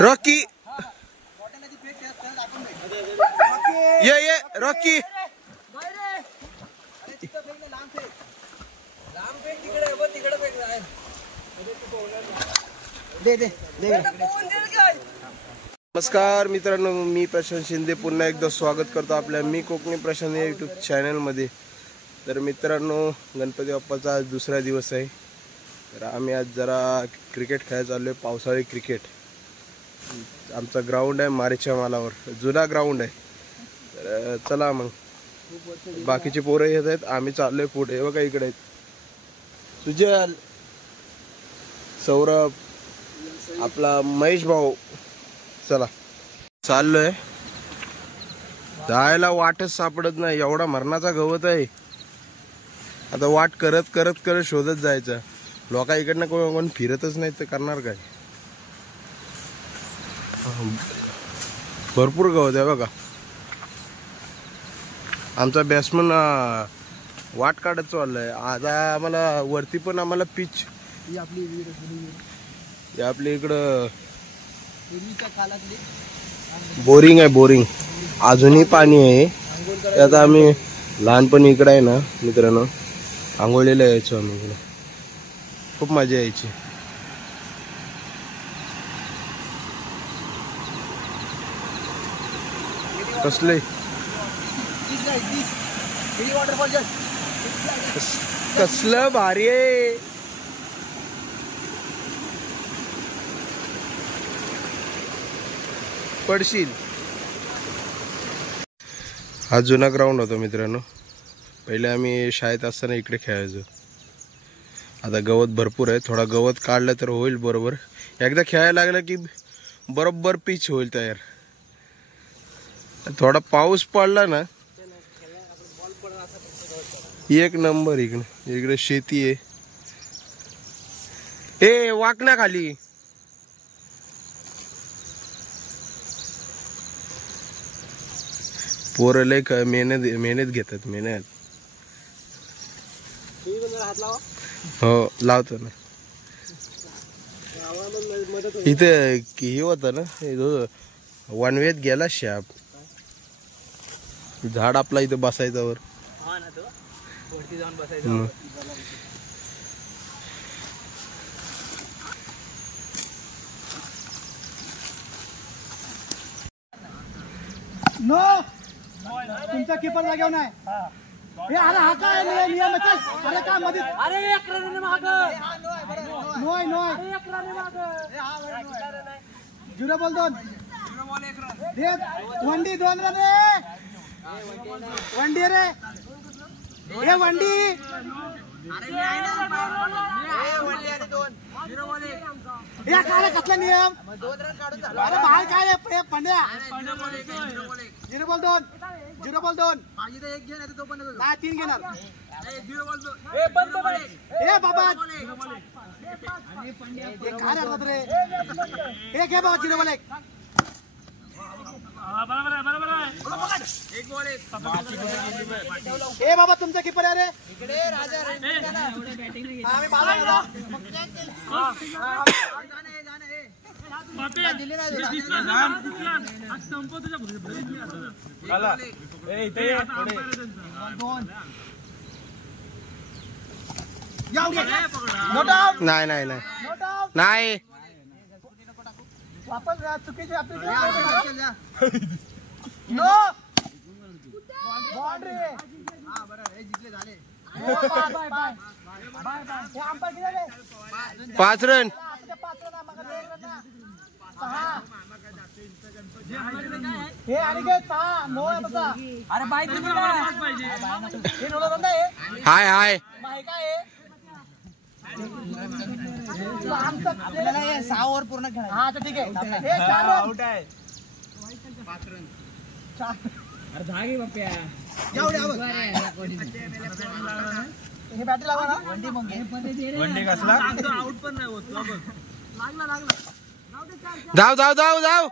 Rocky ये Rocky नमस्कार मित्रांनो, मी प्रशांत शिंदे पुन्हा एकदा स्वागत करतो आपल्या मी कोकणी प्रशांत या यूट्यूब चॅनलमध्ये. तर मित्रांनो, गणपती बाप्पाचा आज दुसरा दिवस आहे. तर आम्ही आज जरा क्रिकेट खेळायला चाललो आहे, पावसाळी क्रिकेट. आमचा ग्राउंड आहे मारीच्या मालावर, जुना ग्राउंड आहे. तर चला मग, बाकीचे पोरं येत आहेत, आम्ही चाललोय पुढे. बघा इकडे आहेत सुजल, सौरभ, आपला महेश भाऊ. चला चाललोय. जायला वाटच सापडत नाही, एवढा मरणाचा गवत आहे. आता वाट करत करत करत शोधत जायचं. लोका इकडनं कोण फिरतच नाही तर करणार काय. भरपूर गवत आहे बघा. आमचा बॅट्समन वाट काढत चाललाय. आता आम्हाला वरती पण आम्हाला पिच आपली इकडं बोरिंग आहे, बोरिंग अजूनही पाणी आहे. आता आम्ही लहानपणी इकडे आहे ना मित्रांनो, आंघोळीला यायचो आम्ही इकडे. खूप मजा यायची. कसले कसलं भारी आहे. पडशील. हा जुना ग्राउंड होता मित्रांनो. पहिले आम्ही शाळेत असताना इकडे खेळायचो. आता गवत भरपूर आहे. थोडा गवत काढलं तर होईल बरोबर. एकदा खेळायला लागलं की बरोबर पिच होईल तयार. थोडा पाऊस पडला ना एक नंबर. इकडे इकडे शेती आहे. ए वाकण्या खाली पोरं लय मेहनत घेतात. मेहनत हो लावतो ना. इथे हे होत ना, वनवेत गेला शाप. झाड आपला इथे बसायचा वर. नो तुमचा कीपर जागेवर नाही. हे अरे हा काय नियम चल. अरे काय मध्ये अरे एक रन माग नोय नोय एक रन माग. झिरो बॉल 2 दे. वंडी 2 रन रे. वंडी रे. हे वंडी. अरे मी आहे ना. हे वंडी आणि 2 झिरो बॉल 1. या काय कसला नियम. 2 रन काढून झाला. अरे बाहेर काय आहे Pandya. Zero ball 2 zero ball 2 पाहिजे तर एक घे नाही तर तो पण नाही. 3 घेणार. झिरो बॉल 2 ए बंद बॉल. ए बाबा हे काय करतात रे. एक घे बाबा. Zero ball 1. बरोबर आहे बरोबर आहे. एक बॉल 1. ए बाबा तुमचा कीपर आहे रे. इकडे राजा रे. आम्ही बाला गेला. नाही नाही नाही नाही. वापस चुकीची आपली नो बाउंड्री. हा बरोबर. हे जिंकले झाले. Bye bye bye bye. हे अंपायर किती झाले. 5 रन. 5 रन मागे 1 रन 6. हे आणि काय 6 9 आहे बघा. अरे बाय किती पाहिजे. हे रोला रन आहे. हाय हाय बाय काय आहे. आपल्याला हे 6 ओव्हर पूर्ण खेळायचं. हा तर ठीक आहे. हे 4 आउट आहे. 5 रन 4. अरे जागे बाप्या हे बॅटरी लावा ना. वंडी मग वंडी कसला आउट पण नाही होत. लागला लागला. जाऊ जाऊ जाऊ जाऊ.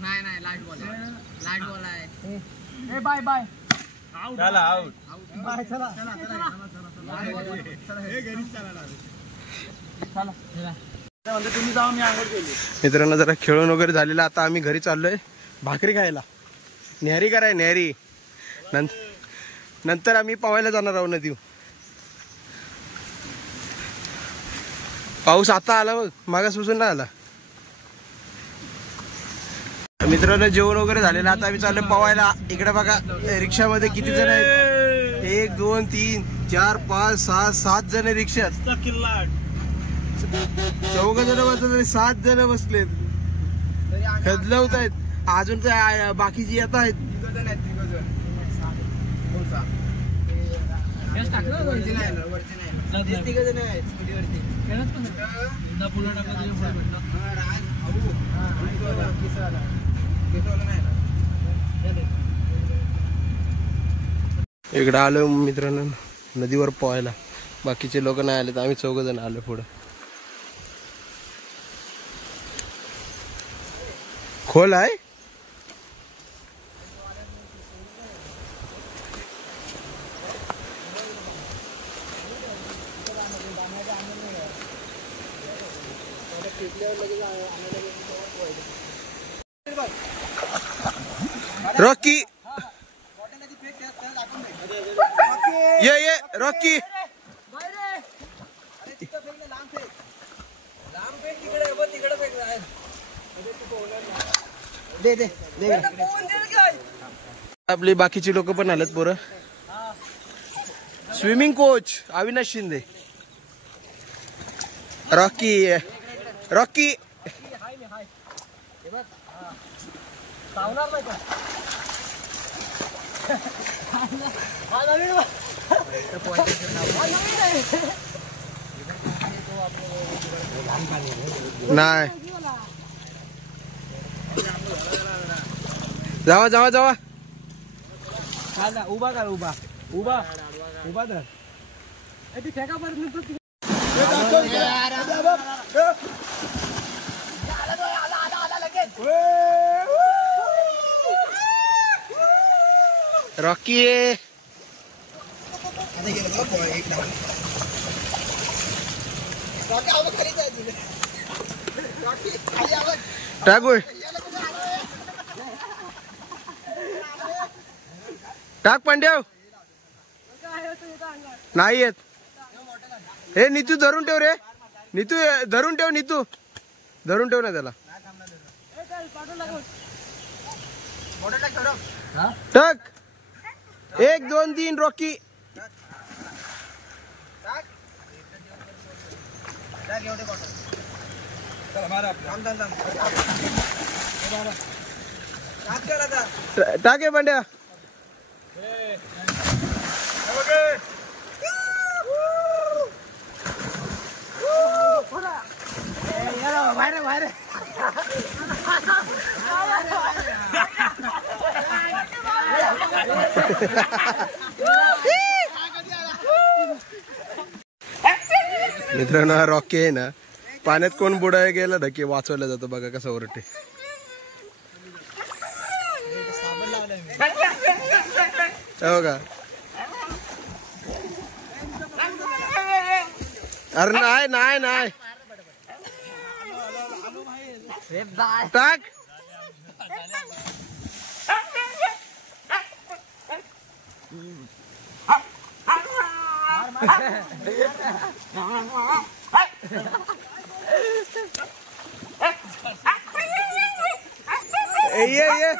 नाही नाही लास्ट बॉल आहे. लास्ट बॉल आहे. ए बाय बाय. मित्रांनो जरा खेळून वगैरे झालेला, आता आम्ही घरी चाललोय भाकरी खायला. न्यारी कराय न्यारी, नंतर आम्ही पवायला जाणार आहोत नदी. पाऊस आता आला बघ, मागासपासून नाही आला. मित्रांनो जेवण वगैरे झालेलं, आता आम्ही चाललोय पवायला. इकडे बघा रिक्षामध्ये किती जण आहेत, 1 2 3 4 5 6 7 जण रिक्षात. 4 जण बसले, 7 जण बसलेत, खदलवत आहेत. अजून काय बाकीची येत आहेत. इकडे आलो मित्रांनो नदीवर पोहायला. बाकीचे लोक नाही आले तर आम्ही 4 जण आलो पुढे. खोल आहे. रॉकी ये रॉकी आपली बाकीची लोक पण आलेत पोरं. Swimming coach Avinash Shinde. Rocky Rocky नाही जावा जावा जावा. उभा कर, उभा उभा उभा धर. रॉकी टाक टाक पांड्याव. नाही येत. हे नीतू धरून ठेव रे, नीतू धरून ठेव, नीतू धरून ठेव ना त्याला. टाक 1 2 3 रॉकी. टाक आहे पांड्या. बाहेर बाहेर. मित्रांनो रॉकी आहे ना, पाण्यात कोण बुडायला गेला ना की वाचवलं जातं. बघा कसं ओरडते. बघा अरे नाही नाही नाही टाक. ये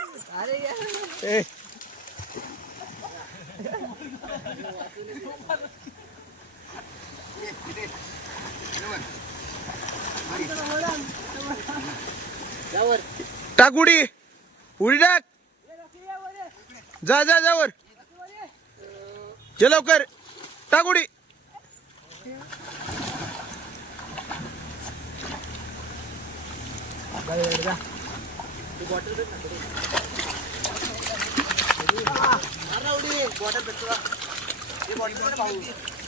टाक उडी, उडी टाक. जा जा जा वर, जे लवकर टाक उडी.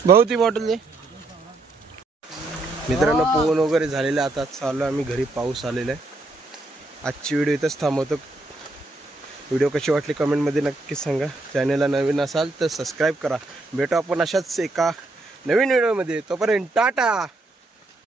भाऊ ती बॉटल दे. मित्रांनो पोहून वगैरे झालेले, आता चाललो आम्ही घरी. पाऊस आलेला आहे. आजची व्हिडिओ इथंच थांबवतो. व्हिडिओ कशी वाटली कमेंटमध्ये नक्कीच सांगा. चॅनलला नवीन असाल तर सबस्क्राईब करा. भेटू आपण अशाच एका नवीन व्हिडिओमध्ये. तोपर्यंत टाटा.